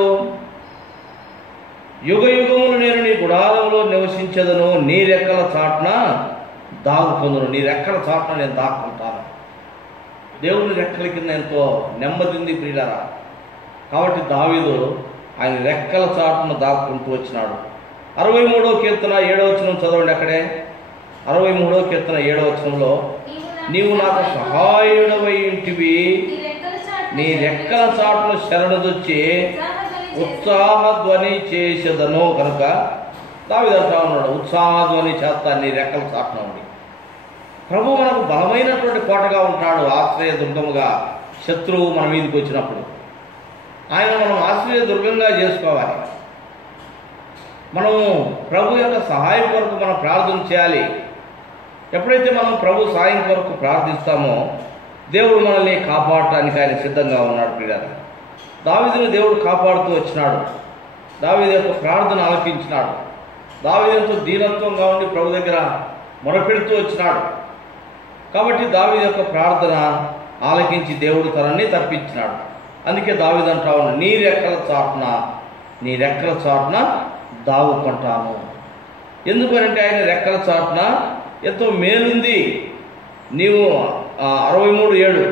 యుగ యుగములు నేను నీ గుడారంలో నివసించదను, నీ రెక్కల చాటున దాగుకొందును. నీ రెక్కల చాటున నేను దాక్కుంటాను. దేవుని రెక్కల కింద ఎంతో నెమ్మది ఉంది ప్రియులారా. కాబట్టి దావీదు ఆయన రెక్కల చాటున దాక్కుంటూ వచ్చినాడు. 63వ కీర్తన 7వ వచనం చదవండి. అక్కడే 63వ కీర్తన 7వ వచనంలో, నీవు నాకు సహాయుడవై ఇంటివి, నీ రెక్కల చాటును శరణుదొచ్చి ఉత్సాహధ్వని చేసేదను. కనుక దావీదు అంటా ఉన్నాడు, ఉత్సాహధ్వని చేస్తా నీ రెక్కల చాటున ఉండి. ప్రభు మనకు బలమైనటువంటి కోటగా ఉంటాడు, ఆశ్రయ దుర్గముగా. శత్రువు మన మీదకి వచ్చినప్పుడు ఆయన మనం ఆశ్రయ దుర్గంగా చేసుకోవాలి. మనము ప్రభు యొక్క సహాయం కొరకు మనం ప్రార్థన చేయాలి. ఎప్పుడైతే మనం ప్రభు సహాయం కొరకు ప్రార్థిస్తామో దేవుడు మనల్ని కాపాడటానికి ఆయన సిద్ధంగా ఉన్నాడు. ప్రియులారా, దావీదును దేవుడు కాపాడుతూ వచ్చినాడు. దావీదు యొక్క ప్రార్థన ఆలకించినాడు. దావీదు ఎంతో దీనత్వంగా ఉండి ప్రభు దగ్గర మొరపెడుతూ వచ్చినాడు. కాబట్టి దావీదు యొక్క ప్రార్థన ఆలకించి దేవుడు తనని తప్పించినాడు. అందుకే దావీదు అంటా ఉన్నాడు, నీ రెక్కల చాటున దావుకుంటాను. ఎందుకనంటే ఆయన రెక్కల చాటున ఎంతో మేలుంది. నీవు 63:7,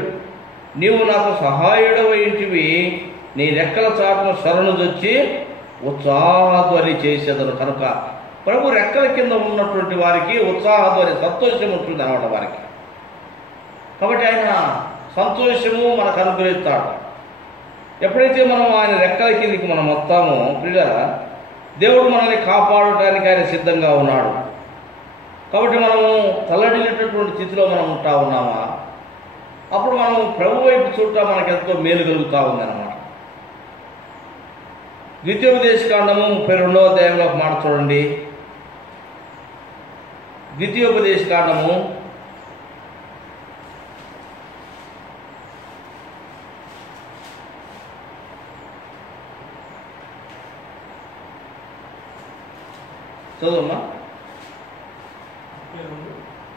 నీవు నాకు సహాయుడవై ఇంటివి, నీ రెక్కల చాటున శరణుదొచ్చి ఉత్సాహధ్వని చేసేదను. కనుక ప్రభు రెక్కల కింద ఉన్నటువంటి వారికి ఉత్సాహధ్వని, సంతోషం ఉంటుంది అన్నమాట వారికి. కాబట్టి ఆయన సంతోషము మనకు అనుగ్రహిస్తాడు. ఎప్పుడైతే మనం ఆయన రెక్కల కిందికి మనం వస్తామో ప్రియులారా, దేవుడు మనల్ని కాపాడటానికి ఆయన సిద్ధంగా ఉన్నాడు. కాబట్టి మనము తల్లడిల్లేటటువంటి స్థితిలో మనం ఉంటా ఉన్నామా, అప్పుడు మనం ప్రభు వైపు చూడటం మనకు ఎంతో మేలు కలుగుతూ ఉందన్నమాట. ద్వితీయోపదేశకాండము 32వ అధ్యాయంలో ఒక మాట చూడండి. ద్వితీయోపదేశ కాండము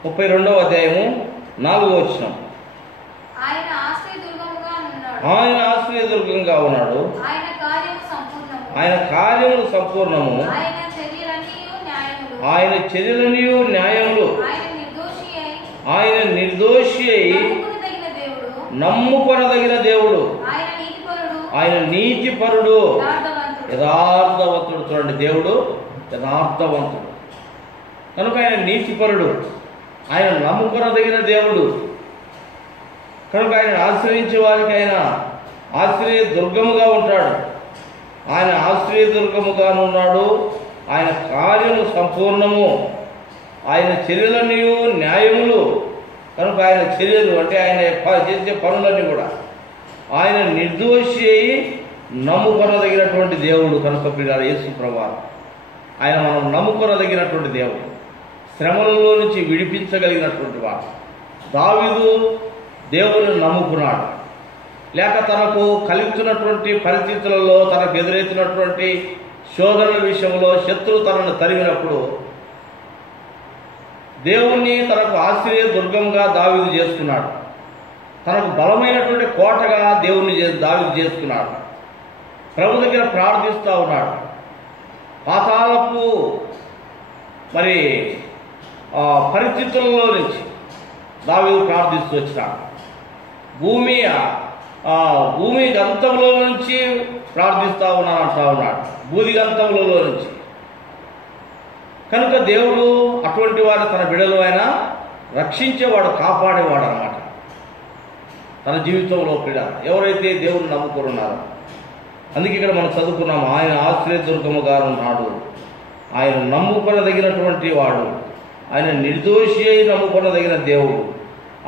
32వ అధ్యాయము 4వ వచనం. ఆయన ఆశ్రయదుర్గంగా ఉన్నాడు, ఆయన కార్యములు సంపూర్ణము, ఆయన చర్యలనియు న్యాయములు, ఆయన నిర్దోషి అయి నమ్ముకొనదగిన దేవుడు, ఆయన నీతిపరుడు, యథార్థవంతుడు. చూడండి, దేవుడు యథార్థవంతుడు కనుక ఆయన నీతిపరుడు, ఆయన నమ్ముకొనదగిన దేవుడు కనుక ఆయన ఆశ్రయించే వారికి ఆయన ఆశ్రయ దుర్గముగా ఉంటాడు. ఆయన ఆశ్రయ దుర్గముగా ఉన్నాడు, ఆయన కార్యము సంపూర్ణము, ఆయన చర్యలనియు న్యాయములు. కనుక ఆయన చర్యలు అంటే ఆయన చేసే పనులన్నీ కూడా ఆయన నిర్దోషి అయి నమ్ముకొనదగినటువంటి దేవుడు. కనుక పిల్లలు యేసు ప్రభువు ఆయన మనం నమ్ముకొనదగినటువంటి దేవుడు, శ్రమలలో నుంచి విడిపించగలిగినటువంటి వాడు. దావీదు దేవుని నమ్ముకున్నాడు. లేక తనకు కలుగుతున్నటువంటి పరిస్థితులలో, తనకు ఎదురెత్తినటువంటి శోధనల విషయంలో శత్రువు తనను తరిమినప్పుడు దేవుణ్ణి తనకు ఆశ్రయ దుర్గంగా దావీదు చేసుకున్నాడు. తనకు బలమైనటువంటి కోటగా దేవుణ్ణి దావీదు చేసుకున్నాడు. ప్రభు దగ్గర ప్రార్థిస్తూ ఉన్నాడు. పాతాళపు మరి పరిస్థితులలో నుంచి దావీదు ప్రార్థిస్తూ వచ్చినాడు. భూమి గంతంలో నుంచి ప్రార్థిస్తూ ఉన్నాను అంటా ఉన్నాడు, భూది గంతంలో నుంచి. కనుక దేవుడు అటువంటి వారు తన బిడ్డలు ఆయన రక్షించేవాడు, కాపాడేవాడు అన్నమాట. తన జీవితంలో బిడ్డ ఎవరైతే దేవుని నమ్ముకున్నారో, అందుకే ఇక్కడ మనం చదువుకున్నాము, ఆయన ఆశ్రయ దుర్గముగా ఉన్నాడు, ఆయన నమ్ముకొనదగినటువంటి వాడు, ఆయన నిర్దోషి అయి నమ్ముకొనదగిన దేవుడు,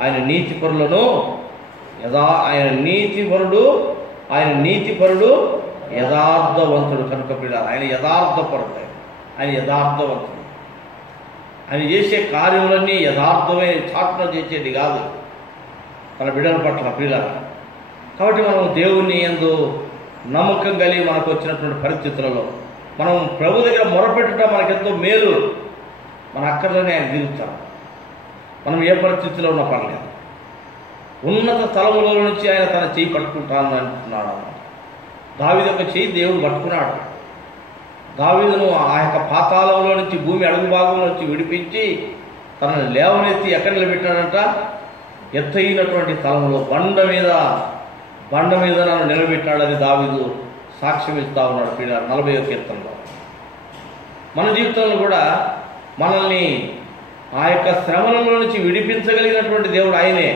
ఆయన నీతిపరులను ఆయన నీతిపరుడు యథార్థవంతుడు. కనుక పిల్లలు ఆయన యథార్థపరుడు, ఆయన యథార్థవంతుడు. ఆయన చేసే కార్యములన్నీ యథార్థమైన చాటున చేసేది కాదు తన బిడ్డల పట్ల పిల్లలు. కాబట్టి మనం దేవుని యందు నమ్మకం కలిగి మనకు వచ్చినటువంటి పరిస్థితులలో మనం ప్రభు దగ్గర మొరపెట్టడం మనకెంతో మేలు. మన అక్కర్లోనే ఆయన దిగుతాం. మనం ఏ పరిస్థితిలో ఉన్నా పర్లేదు, ఉన్నత స్థలములో నుంచి ఆయన తన చేయి పట్టుకుంటానని అంటున్నాడు అన్నమాట. దావీదు యొక్క చేయి దేవుడు పట్టుకున్నాడు. దావీదును ఆ యొక్క పాతాళంలో నుంచి, భూమి అడుగు భాగంలో నుంచి విడిపించి తనను లేవనెత్తి ఎక్కడ నిలబెట్టాడంట? ఎత్తైనటువంటి స్థలంలో బండ మీద నన్ను నిలబెట్టాడని దావీదు సాక్ష్యం ఇస్తా ఉన్నాడు. 40వ కీర్తనలో మన జీవితంలో కూడా మనల్ని ఆ యొక్క శ్రమలలో నుంచి విడిపించగలిగినటువంటి దేవుడు ఆయనే.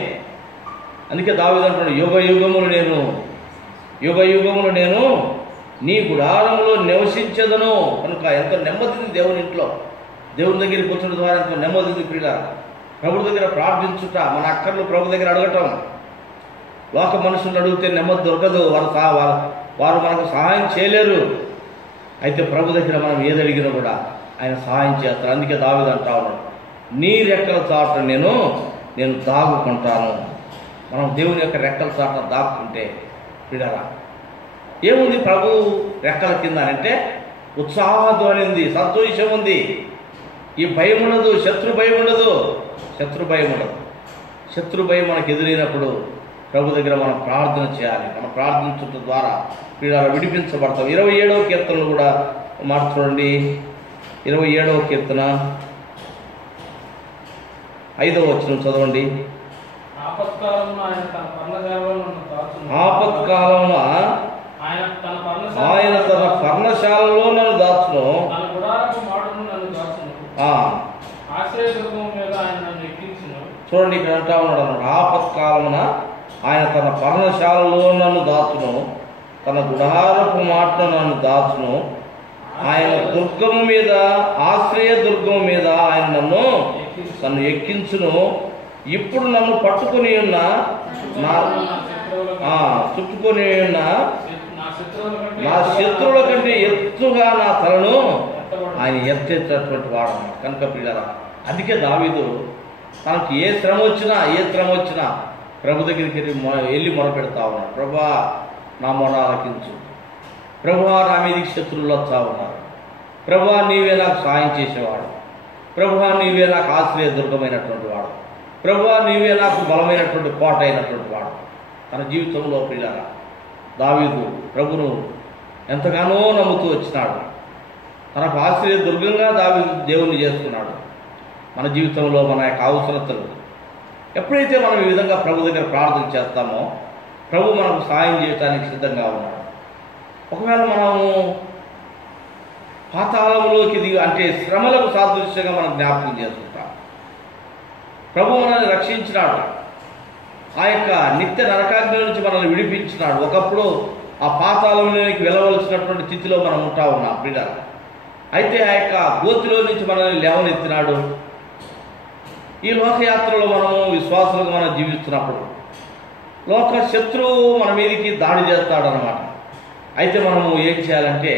అందుకే దావీదు అంటున్నాడు, యుగ యుగములు నేను నీ గుడారములో నివసించదను. కనుక ఎంతో నెమ్మదింది దేవుని ఇంట్లో, దేవుని దగ్గరికి కూర్చున్న ద్వారా ఎంతో నెమ్మదింది. ప్రభు దగ్గర ప్రార్థించుట, మన అక్కర్లు ప్రభు దగ్గర అడగటం. లోక మనుషులను అడిగితే నెమ్మది దొరకదు, వారు మనకు సహాయం చేయలేరు. అయితే ప్రభు దగ్గర మనం ఏది అడిగినా కూడా ఆయన సహాయం చేస్తారు. అందుకే దావీదు అంటా ఉన్నాడు, నీ రెక్కల చాటున నేను దాగుకుంటాను. మనం దేవుని యొక్క రెక్కల చాటున దాక్కుంటే పిల్లరా ఏముంది? ప్రభు రెక్కల కింద అంటే ఉత్సాహధ్వని ఉంది, సంతోషం ఉంది. ఈ భయం ఉండదు, శత్రు భయం ఉండదు. శత్రు భయం మనకు ఎదురైనప్పుడు ప్రభు దగ్గర మనం ప్రార్థన చేయాలి. మనం ప్రార్థించడం ద్వారా పిల్లలు విడిపించబడతాం. 27వ కీర్తనలు కూడా చూడండి. 27వ కీర్తన 5వ వచనం చదవండి. ఆపత్కాలమున ఆయన తన పర్ణశాలలో నన్ను దాచును. చూడండి, ఇక్కడ అంటా ఉన్నాడు అన్నాడు, ఆపత్కాలమున ఆయన తన పర్ణశాలలో నన్ను దాచును, తన గుడారపు మాటను నన్ను దాచును. ఆయన దుర్గము మీద, ఆశ్రయ దుర్గము మీద ఆయన నన్ను ఎక్కించును. ఇప్పుడు నన్ను పట్టుకుని ఉన్న చుట్టుకొని ఉన్న నా శత్రువుల కంటే ఎత్తుగా నా తలను ఆయన ఎత్తేటటువంటి వాడు. కనుక పిల్లరా అందుకే దావీదు తనకు ఏ శ్రమ వచ్చినా ప్రభు దగ్గరికి వెళ్ళి మొరపెడతా ఉన్నాడు. ప్రభువా నా మొర ఆలకించు, ప్రభువా నా మీదకి శత్రువులు వస్తూ ఉన్నారు, ప్రభువా నీవే నాకు సాయం చేసేవాడు, ప్రభువా నీవే నాకు ఆశ్రయ దుర్గమైనటువంటి వాడు, ప్రభువా నీవే నాకు బలమైనటువంటి కోట అయినటువంటి వాడు. తన జీవితంలో ప్రియులారా దావీదు ప్రభును ఎంతగానో నమ్ముతూ వచ్చినాడు. తనకు ఆశ్రయ దుర్గంగా దావీదు దేవుణ్ణి చేసుకున్నాడు. మన జీవితంలో మన యొక్క అవసరతలు ఎప్పుడైతే మనం ఈ విధంగా ప్రభు దగ్గర ప్రార్థన చేస్తామో ప్రభు మనకు సాయం చేయడానికి సిద్ధంగా ఉన్నాడు. ఒకవేళ మనము పాతాళంలోకి దిగి అంటే శ్రమలకు సాదృశ్యంగా మనం జ్ఞాపకం చేసుకుంటాం. ప్రభు మనల్ని రక్షించినాడు, ఆ యొక్క నిత్య నరకాగ్ని నుంచి మనల్ని విడిపించినాడు. ఒకప్పుడు ఆ పాతాళంలోకి వెళ్ళవలసినటువంటి స్థితిలో మనం ఉంటా ఉన్నాం బిడ్డ. అయితే ఆ యొక్క గోతిలో నుంచి మనల్ని లేవనెత్తినాడు. ఈ లోకయాత్రలో మనము విశ్వాసులకు మనం జీవిస్తున్నప్పుడు లోక శత్రువు మన మీదకి దాడి చేస్తాడనమాట. అయితే మనము ఏం చేయాలంటే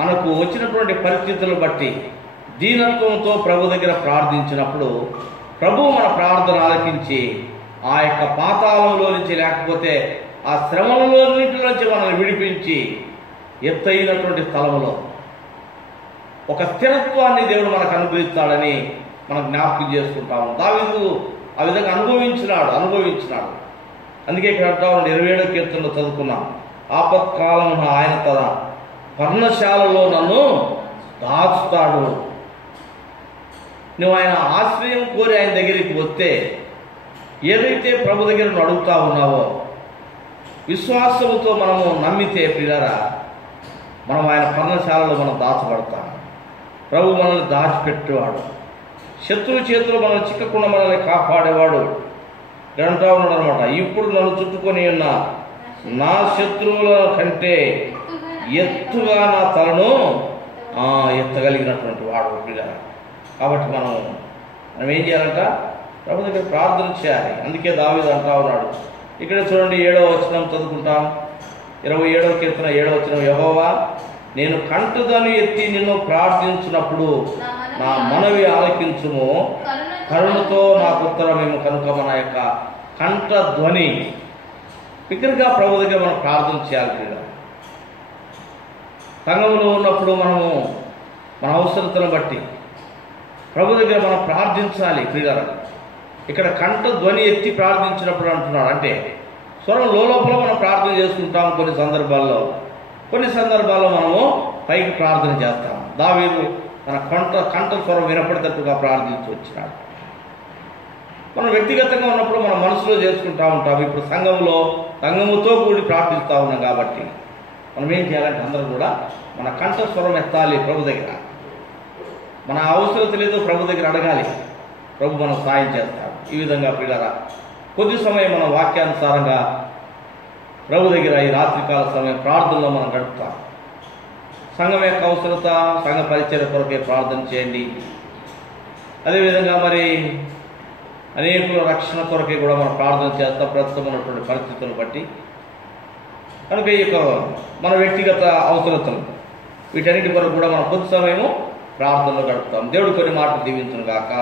మనకు వచ్చినటువంటి పరిస్థితులను బట్టి దీనత్వంతో ప్రభు దగ్గర ప్రార్థించినప్పుడు ప్రభు మన ప్రార్థన ఆలకించి ఆ యొక్క పాతాళంలో నుంచి లేకపోతే ఆ శ్రమలన్నింటి నుంచి మనల్ని విడిపించి ఎత్తైనటువంటి స్థలంలో ఒక స్థిరత్వాన్ని దేవుడు మనకు అనుగ్రహిస్తాడని మనం జ్ఞాపకం చేసుకుంటాము. దావీదు ఆ విధంగా అనుభవించినాడు. అందుకే ఇక్కడ అంటా 27వ కీర్తనలో చదువుకున్నాం, ఆపత్కాలమున ఆయన తన పర్ణశాలలో నన్ను దాచుతాడు. నువ్వు ఆయన ఆశ్రయం కోరి ఆయన దగ్గరికి వస్తే ఏదైతే ప్రభు దగ్గర నువ్వు అడుగుతా ఉన్నావో విశ్వాసముతో మనము నమ్మితే ప్రియులారా మనం ఆయన పర్ణశాలలో మనం దాచబడతాం. ప్రభు మనల్ని దాచిపెట్టేవాడు, శత్రువు చేతులు మనల్ని చిక్కకుండా మనల్ని కాపాడేవాడు. అంటా ఉన్నాడు అనమాట, ఇప్పుడు నన్ను చుట్టుకొని ఉన్న నా శత్రువుల కంటే ఎత్తుగా నా తలను ఎత్తగలిగినటువంటి వాడు బిడ్డ. కాబట్టి మనం ఏం చేయాలంట, ప్రభు దగ్గర ప్రార్థన చేయాలి. అందుకే దావీదు అంటా ఉన్నాడు. ఇక్కడ చూడండి 7వ వచనం చదువుకుంటాం. 27వ కీర్తన 7వ వచనం, యెహోవా నేను కంఠధ్వని ఎత్తి నిన్ను ప్రార్థించినప్పుడు నా మనవి ఆలకించుము, కరుణతో నాకు ఉత్తరమేమో కనుక మన యొక్క కంఠధ్వని బిగ్గరగా ప్రభు దగ్గర మనం ప్రార్థన చేయాలి ప్రియుల. సంఘంలో ఉన్నప్పుడు మనము మన అవసరతను బట్టి ప్రభు దగ్గర మనం ప్రార్థించాలి ప్రియుల. ఇక్కడ కంఠధ్వని ఎత్తి ప్రార్థించినప్పుడు అంటున్నాడు, అంటే స్వరం లోపల మనం ప్రార్థన చేసుకుంటాం. కొన్ని సందర్భాల్లో మనము పైకి ప్రార్థన చేస్తాం. దావీదు తన కంఠ స్వరం వినపడేటట్టుగా ప్రార్థించి వచ్చినాడు. మనం వ్యక్తిగతంగా ఉన్నప్పుడు మన మనసులో చేసుకుంటూ ఉంటాం. ఇప్పుడు సంఘముతో కూడి ప్రార్థిస్తూ ఉన్నాం కాబట్టి మనం ఏం చేయాలంటే అందరూ కూడా మన కంఠ స్వరం ఎత్తాలి ప్రభు దగ్గర. మన అవసరత లేదో ప్రభు దగ్గర అడగాలి, ప్రభు మనం సాయం చేస్తాడు. ఈ విధంగా పిల్లరా కొద్ది సమయం మన వాక్యానుసారంగా ప్రభు దగ్గర ఈ రాత్రికాల సమయం ప్రార్థనలో మనం గడుపుతాం. సంఘం యొక్క అవసరత, సంఘ పరిచర్య కొరకే ప్రార్థన చేయండి. అదేవిధంగా మరి అనేకుల రక్షణ కొరకే కూడా మనం ప్రార్థన చేస్తాం ప్రస్తుతం ఉన్నటువంటి పరిస్థితులను బట్టి. కనుక ఈ యొక్క మన వ్యక్తిగత అవసరతలు వీటన్నిటి కొరకు కూడా మనం కొద్ది సమయము ప్రార్థనలో గడుపుతాం. దేవుడు కొన్ని మాటలు దీవించును గాక.